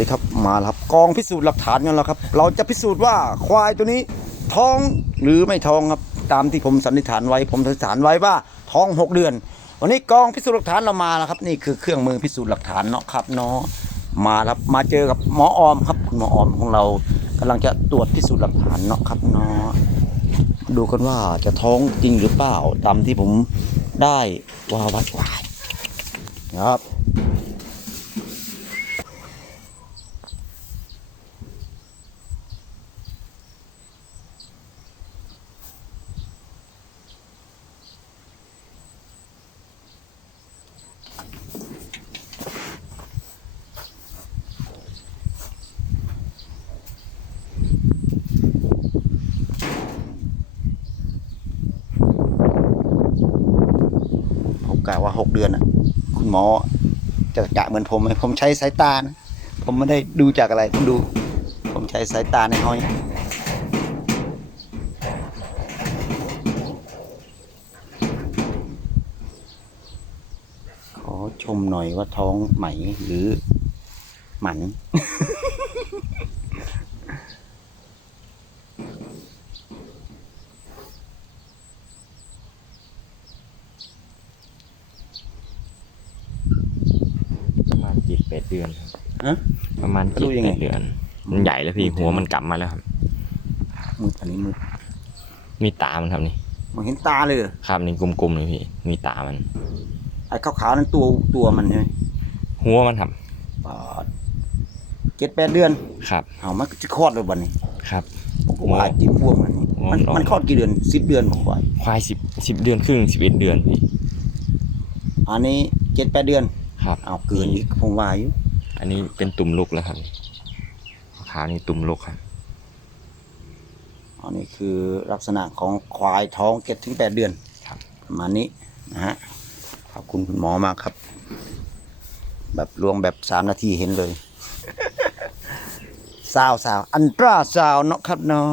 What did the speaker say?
นี่ครับมาครับกองพิสูจน์หลักฐานกันแล้วครับ เราจะพิสูจน์ว่าควายตัวนี้ท้องหรือไม่ท้องครับ ตามที่ผมสันนิษฐานไว้ ผมสันนิษฐานไว้ว่าท้อง 6 เดือน วันนี้กองพิสูจน์หลักฐานเรามาแล้วครับ นี่คือเครื่องมือพิสูจน์หลักฐานเนาะครับเนาะมาครับมาเจอกับหมอออมครับคุณหมอออมของเรากำลังจะตรวจพิสูจน์หลักฐานเนาะครับเนาะดูกันว่าจะท้องจริงหรือเปล่าตามที่ผมได้ว่าวัดไว้ครับ กะว่าหกเดือนอะ คุณหมอจะกะเหมือนผมผมใช้สายตานะผมไม่ได้ดูจากอะไรผมดู ผมใช้สายตาในห้อยขอชมหน่อยว่าท้องไหมหรือหมัน ประมาณเจ็ด แปดเดือนครับฮะ ประมาณรู้เจ็ดยังแปไง ดเดือน มันใหญ่แล้วพี่หัวมันกลับมาแล้วครับ มืดอันนี้มืดมีตามันครับนี่มันเห็นตาเลยเหรอครับนี่กลมๆเลยพี่ มีตามัน ไอ้ขาวๆนั่นตัวตัวมันใช่ไหมหัวมันครับปาดเจ็ดแปดเดือนครับ เอามันจะคลอดเลยวันนี้ครับ ผมก็ว่าจิ้มพวงมันนี่มันอ๋อมันคลอดกี่เดือนสิบเดือนควายควายสิบสิบเดือนครึ่งสิบเอ็ดเดือนพี่อันนี้เจ็ดแปดเดือน ครับ เอาเกินอีกผมว่าอยู่อันนี้เป็นตุ่มลูกแล้วครับขาวนี่ตุ่มลูกครับอันนี้คือลักษณะของควายท้องเจ็ดถึงแปดเดือนครับประมาณนี้นะฮะขอบคุณคุณหมอมากครับ แบบลวงแบบสามนาทีเห็นเลยสาวสาวอันตราสาวเนาะครับเนาะ